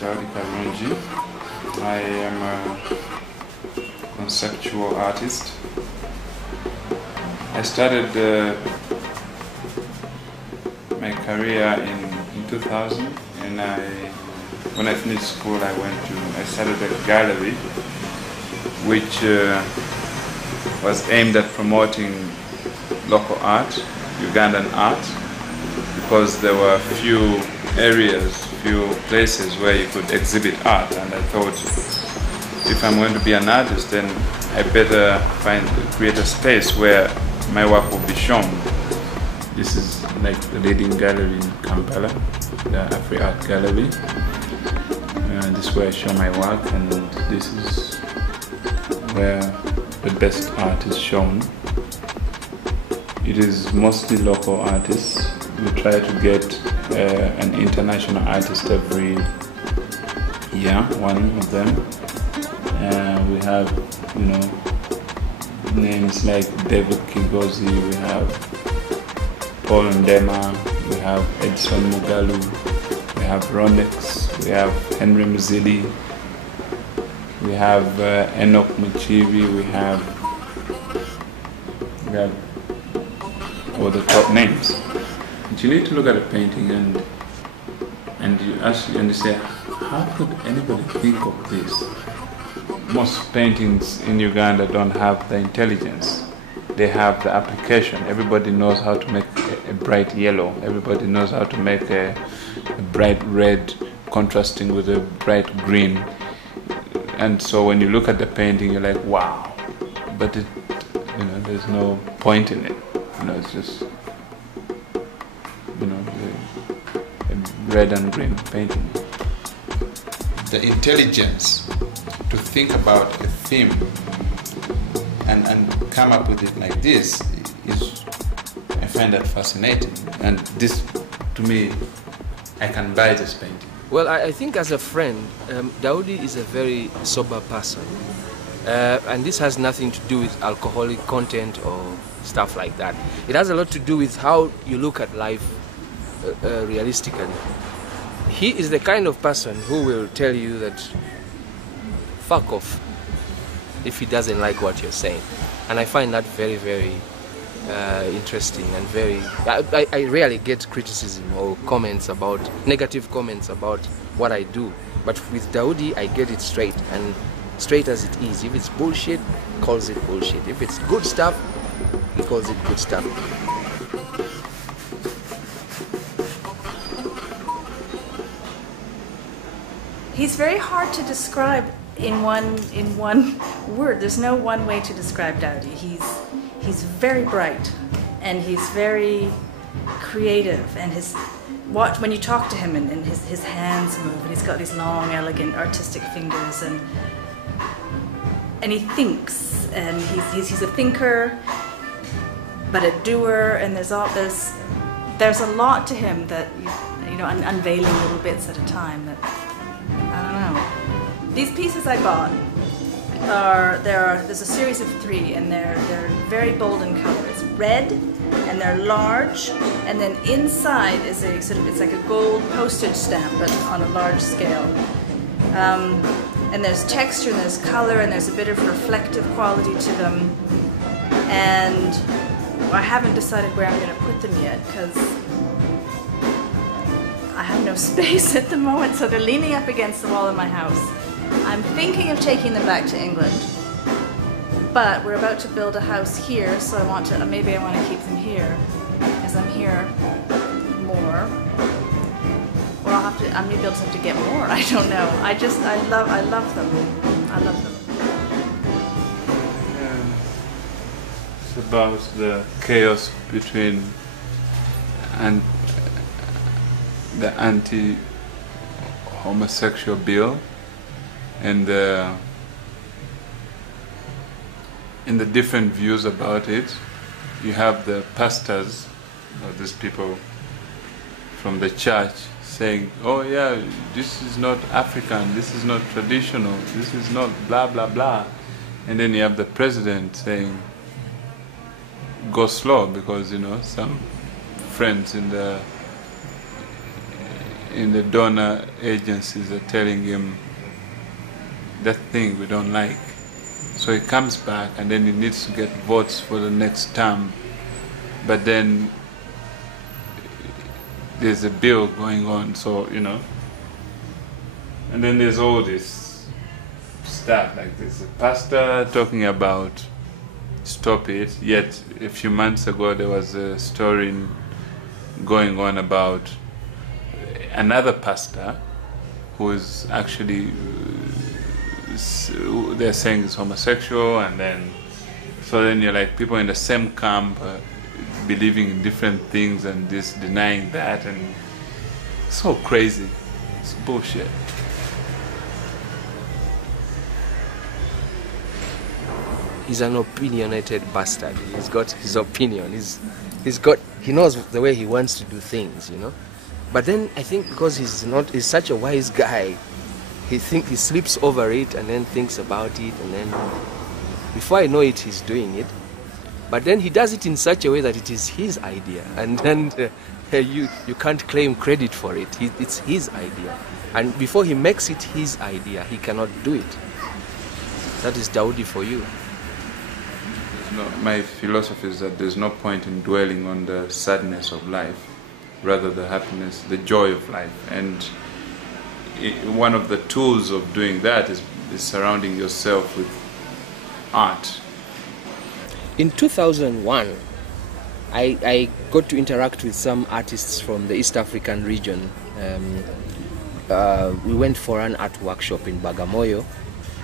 Daudi Karungi. I am a conceptual artist. I started my career in 2000, and when I finished school I started a gallery which was aimed at promoting local art, Ugandan art, because there were few places where you could exhibit art, and I thought if I'm going to be an artist, then I better create a space where my work will be shown. This is like the leading gallery in Kampala, the Afri Art Gallery. This is where I show my work, and this is where the best art is shown. It is mostly local artists. We try to get an international artist every year, one of them. We have, names like David Kigozi, we have Paul Ndema, we have Edson Mugalu, we have Ronex, we have Henry Muzili, we have Enoch Muchibi, we have all the top names. But you need to look at a painting and you say, how could anybody think of this? Most paintings in Uganda don't have the intelligence. They have the application. Everybody knows how to make a bright yellow. Everybody knows how to make a bright red contrasting with a bright green. And so when you look at the painting, you're like, wow. But there's no point in it. It's just, a red and green painting. The intelligence to think about a theme and come up with it like this is, I find that fascinating. And this, to me, I can buy this painting. Well, I think as a friend, Daudi is a very sober person. And this has nothing to do with alcoholic content or stuff like that. It has a lot to do with how you look at life realistically. He is the kind of person who will tell you that fuck off if he doesn't like what you're saying. And I find that very, very interesting and very... I rarely get criticism or negative comments about what I do. But with Daudi, I get it straight, and straight as it is. If it's bullshit, calls it bullshit. If it's good stuff, he calls it good stuff. He's very hard to describe in one word. There's no one way to describe Daudi. He's very bright, and he's very creative, and when you talk to him and his hands move, and he's got these long, elegant, artistic fingers, and he thinks, and he's a thinker, but a doer, and there's a lot to him that unveiling little bits at a time that I don't know. These pieces I bought there's a series of 3, and they're very bold in color. It's red, and they're large, and then inside is it's like a gold postage stamp, but on a large scale. And there's texture, and there's color, and there's a bit of reflective quality to them. And I haven't decided where I'm going to put them yet, because I have no space at the moment, so they're leaning up against the wall in my house. I'm thinking of taking them back to England, but we're about to build a house here, so maybe I want to keep them here, because I'm here more. Or I may be able to get more, I don't know. I love them. I love them. Yeah. It's about the chaos between the anti-homosexual bill and the different views about it. You have the pastors, or these people from the church, saying, oh yeah, this is not African, this is not traditional, this is not blah blah blah. And then you have the president saying, go slow, because some friends in in the donor agencies are telling him that thing we don't like. So he comes back and then he needs to get votes for the next term. But then there's a bill going on, so, you know. And then there's all this stuff, like there's a pastor talking about stop it, yet a few months ago there was a story going on about another pastor who is actually, they're saying is homosexual, and then, so then you're like people in the same camp believing in different things and this denying that, and so crazy. It's bullshit. He's an opinionated bastard. He's got his opinion. He knows the way he wants to do things, you know. But then I think because he's such a wise guy, he sleeps over it and then thinks about it, and then before I know it, he's doing it. But then he does it in such a way that it is his idea, and then you can't claim credit for it. It's his idea, and before he makes it his idea, he cannot do it. That is Daudi for you. No, my philosophy is that there's no point in dwelling on the sadness of life, rather the happiness, the joy of life. And one of the tools of doing that is surrounding yourself with art. In 2001, I got to interact with some artists from the East African region. We went for an art workshop in Bagamoyo,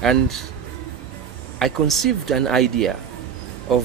and I conceived an idea of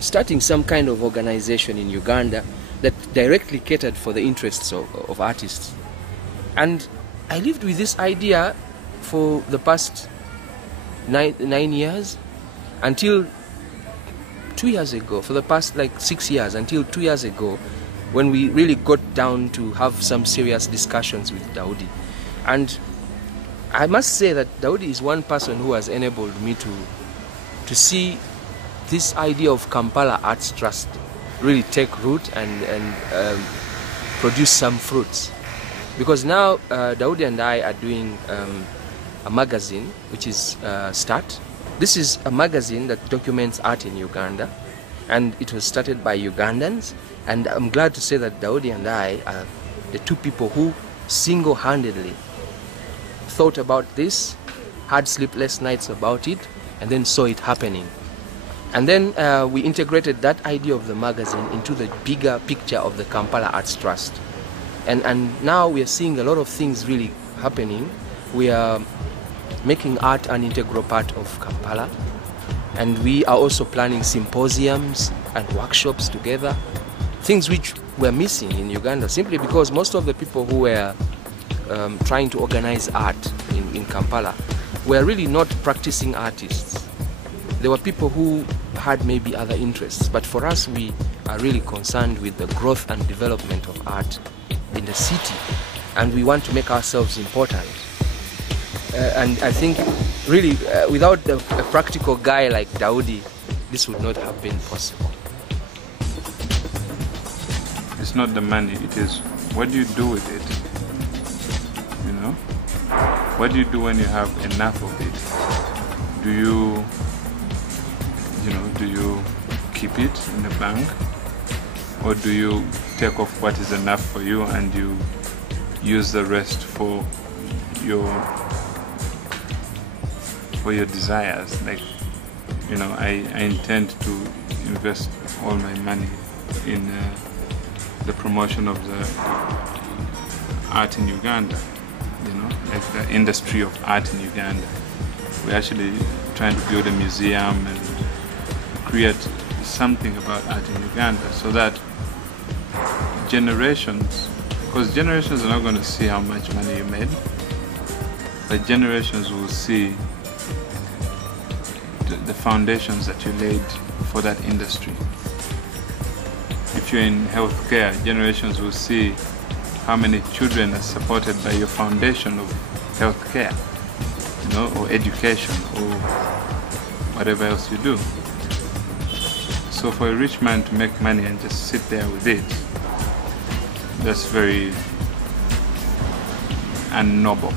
starting some kind of organization in Uganda that directly catered for the interests of artists. And I lived with this idea for the past nine years, until 2 years ago, for the past like 6 years, until 2 years ago, when we really got down to have some serious discussions with Daudi. And I must say that Daudi is one person who has enabled me to see this idea of Kampala Arts Trust really take root and produce some fruits. Because now Daudi and I are doing a magazine, which is Start. This is a magazine that documents art in Uganda, and it was started by Ugandans. And I'm glad to say that Daudi and I are the two people who single-handedly thought about this, had sleepless nights about it, and then saw it happening. And then we integrated that idea of the magazine into the bigger picture of the Kampala Arts Trust. And now we are seeing a lot of things really happening. We are making art an integral part of Kampala. And we are also planning symposiums and workshops together. Things which were missing in Uganda, simply because most of the people who were trying to organize art in Kampala were really not practicing artists. There were people who had maybe other interests, but for us, we are really concerned with the growth and development of art in the city, and we want to make ourselves important. And I think really without a practical guy like Daudi, this would not have been possible. It's not the money, it is what do you do with it, you know? What do you do when you have enough of it? Do you keep it in the bank, or do you take off what is enough for you and you use the rest for your desires? Like, you know, I intend to invest all my money in the promotion of the art in Uganda, you know, like the industry of art in Uganda. We're actually trying to build a museum and create something about art in Uganda, so that generations, because generations are not going to see how much money you made, but generations will see the foundations that you laid for that industry. If you're in healthcare, generations will see how many children are supported by your foundation of healthcare, you know, or education, or whatever else you do. So for a rich man to make money and just sit there with it, that's very and noble.